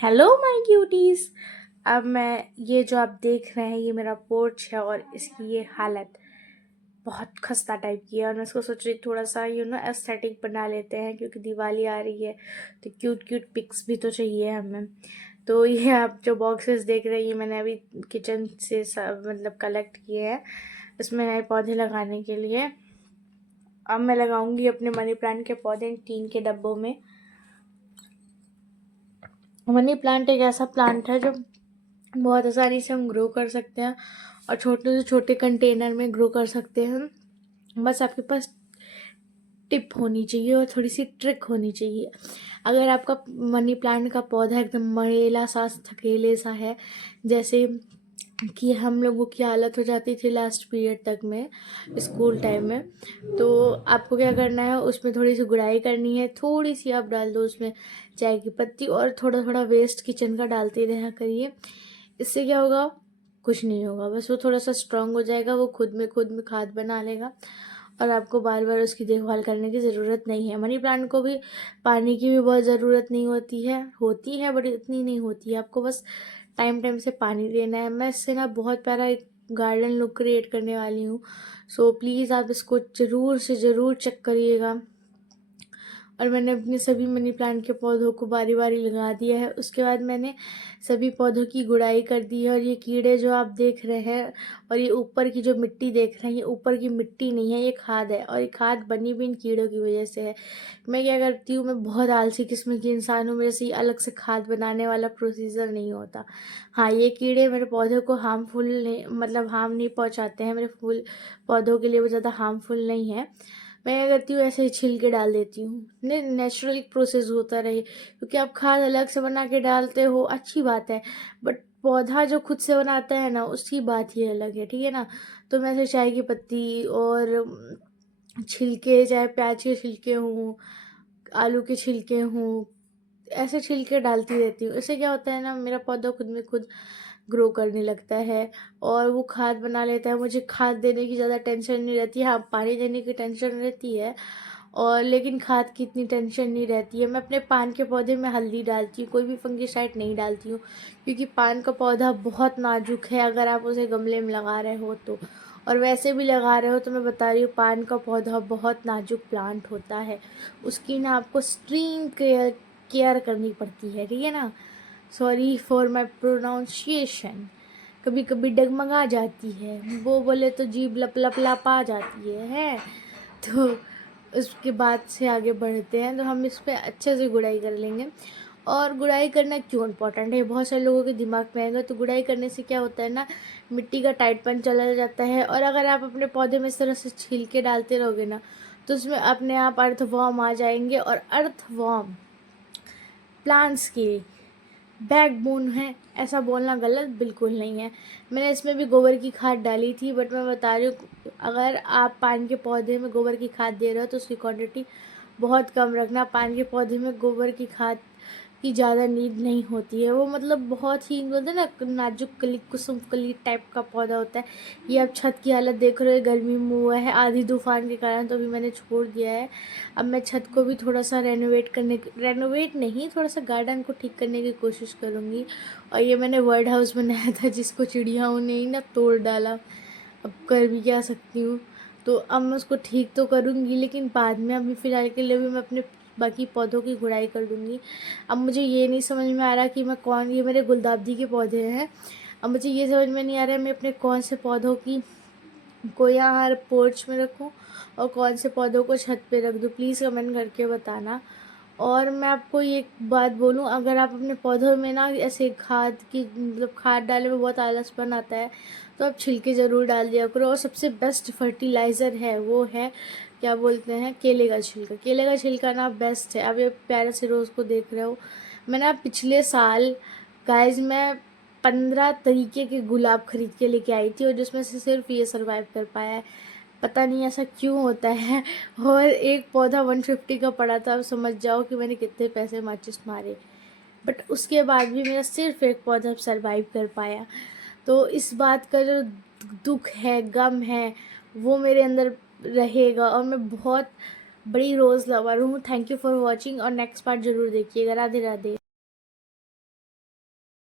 Hello my cuties. अब मैं ये जो आप देख रहे हैं ये मेरा पोर्च है और इसकी ये हालत बहुत खस्ता टाइप की है और मैं इसको सोच रही थोड़ा सा एस्थेटिक बना लेते हैं क्योंकि दिवाली आ रही है तो क्यूट क्यूट पिक्स भी तो चाहिए हमें। तो ये आप जो बॉक्सेस देख रहे हैं ये मैंने अभी किचन से मतलब कलेक्ट किए हैं इसमें नए पौधे लगाने के लिए। अब मैं लगाऊंगी अपने मनी प्लांट के पौधे इन टीन के डब्बों में। मनी प्लांट एक ऐसा प्लांट है जो बहुत आसानी से हम ग्रो कर सकते हैं और छोटे से छोटे कंटेनर में ग्रो कर सकते हैं। बस आपके पास टिप होनी चाहिए और थोड़ी सी ट्रिक होनी चाहिए। अगर आपका मनी प्लांट का पौधा एकदम मरेला सा थकेले सा है, जैसे कि हम लोगों की हालत हो जाती थी लास्ट पीरियड तक में स्कूल टाइम में, तो आपको क्या करना है, उसमें थोड़ी सी गुड़ाई करनी है। थोड़ी सी आप डाल दो उसमें चाय की पत्ती और थोड़ा थोड़ा वेस्ट किचन का डालते रहा करिए। इससे क्या होगा, कुछ नहीं होगा, बस वो थोड़ा सा स्ट्रांग हो जाएगा, वो खुद में खाद बना लेगा और आपको बार बार उसकी देखभाल करने की ज़रूरत नहीं है। मनी प्लांट को भी पानी की भी बहुत ज़रूरत नहीं होती है बट इतनी नहीं होती है। आपको बस टाइम टाइम से पानी देना है। मैं इससे ना बहुत प्यारा एक गार्डन लुक क्रिएट करने वाली हूँ। सो प्लीज़ आप इसको ज़रूर से ज़रूर चेक करिएगा। और मैंने अपने सभी मनी प्लांट के पौधों को बारी बारी लगा दिया है। उसके बाद मैंने सभी पौधों की गुड़ाई कर दी है। और ये कीड़े जो आप देख रहे हैं और ये ऊपर की जो मिट्टी देख रहे हैं, ये ऊपर की मिट्टी नहीं है, ये खाद है और ये खाद बनी भी इन कीड़ों की वजह से है। मैं क्या करती हूँ, मैं बहुत आलसी किस्म की इंसान हूँ, मेरे से अलग से खाद बनाने वाला प्रोसीजर नहीं होता। हाँ, ये कीड़े मेरे पौधों को हार्मफुल नहीं, मतलब हार्म नहीं पहुँचाते हैं। मेरे फूल पौधों के लिए वो ज़्यादा हार्मफुल नहीं है। मैं क्या करती हूँ, ऐसे ही छिलके डाल देती हूँ, नेचुरल प्रोसेस होता रहे। क्योंकि आप खाद अलग से बना के डालते हो अच्छी बात है, बट पौधा जो खुद से बनाता है ना, उसकी बात ही अलग है, ठीक है ना। तो मैं ऐसे चाय की पत्ती और छिलके, चाहे प्याज के छिलके हों, आलू के छिलके हों, ऐसे छिलके डालती रहती हूँ। इससे क्या होता है ना, मेरा पौधा खुद में खुद ग्रो करने लगता है और वो खाद बना लेता है। मुझे खाद देने की ज़्यादा टेंशन नहीं रहती है। हाँ, पानी देने की टेंशन रहती है और लेकिन खाद की इतनी टेंशन नहीं रहती है। मैं अपने पान के पौधे में हल्दी डालती हूँ, कोई भी फंगिसाइड नहीं डालती हूँ क्योंकि पान का पौधा बहुत नाजुक है अगर आप उसे गमले में लगा रहे हो तो। और वैसे भी लगा रहे हो तो मैं बता रही हूँ, पान का पौधा बहुत नाजुक प्लांट होता है। उसकी ना आपको स्ट्रीम केयर करनी पड़ती है, ठीक है ना। Sorry for my pronunciation. कभी कभी डगमगा जाती है, वो बोले तो जीभ लप लप लपा जाती है। तो उसके बाद से आगे बढ़ते हैं, तो हम इस पर अच्छे से गुड़ाई कर लेंगे। और गुड़ाई करना क्यों इम्पोर्टेंट है, बहुत सारे लोगों के दिमाग में आएगा। तो गुड़ाई करने से क्या होता है ना, मिट्टी का टाइटपन चला जाता है। और अगर आप अपने पौधे में इस तरह से छील के डालते रहोगे ना, तो उसमें अपने आप अर्थवॉर्म आ जाएंगे। और अर्थवॉर्म प्लांट्स की बैकबोन है, ऐसा बोलना गलत बिल्कुल नहीं है। मैंने इसमें भी गोबर की खाद डाली थी, बट मैं बता रही हूँ, अगर आप पान के पौधे में गोबर की खाद दे रहे हो तो उसकी क्वांटिटी बहुत कम रखना। पान के पौधे में गोबर की खाद की ज़्यादा नीड नहीं होती है। वो मतलब बहुत ही बोलते हैं ना, नाजुक कली कुसुम कली टाइप का पौधा होता है। ये अब छत की हालत देख रहे हो, गर्मी में हुआ है आधी तूफान के कारण, तो अभी मैंने छोड़ दिया है। अब मैं छत को भी थोड़ा सा रेनोवेट नहीं, थोड़ा सा गार्डन को ठीक करने की कोशिश करूँगी। और ये मैंने वर्ड हाउस बनाया था जिसको चिड़ियाओं ने ही ना तोड़ डाला। अब कर भी क्या सकती हूँ। तो अब मैं उसको ठीक तो करूँगी, लेकिन बाद में अभी फ़िलहाल के लिए भी मैं अपने बाकी पौधों की गुड़ाई कर दूँगी। अब मुझे ये नहीं समझ में आ रहा कि मैं कौन, ये मेरे गुलदाउदी के पौधे हैं। अब मुझे ये समझ में नहीं आ रहा है मैं अपने कौन से पौधों की को यहाँ पोर्च में रखूँ और कौन से पौधों को छत पे रख दूँ। प्लीज़ कमेंट करके बताना। और मैं आपको ये बात बोलूँ, अगर आप अपने पौधों में ना ऐसे खाद की मतलब खाद डालने में बहुत आलसपन आता है, तो आप छिलके ज़रूर डाल दिया करो। और सबसे बेस्ट फर्टिलाइज़र है वो है, क्या बोलते हैं, केले का छिलका। केले का छिलका ना बेस्ट है। अब ये प्यारे से रोज़ को देख रहे हो, मैं ना पिछले साल गाइज मैं 15 तरीके के गुलाब खरीद के लेके आई थी और जिसमें से सिर्फ ये सर्वाइव कर पाया है। पता नहीं ऐसा क्यों होता है। और एक पौधा 150 का पड़ा था, अब समझ जाओ कि मैंने कितने पैसे माचिस मारे। बट उसके बाद भी मेरा सिर्फ एक पौधा सर्वाइव कर पाया। तो इस बात का जो दुख है, गम है, वो मेरे अंदर रहेगा। और मैं बहुत बड़ी रोज़ लवर हूँ। थैंक यू फॉर वॉचिंग और नेक्स्ट पार्ट ज़रूर देखिएगा। राधे राधे।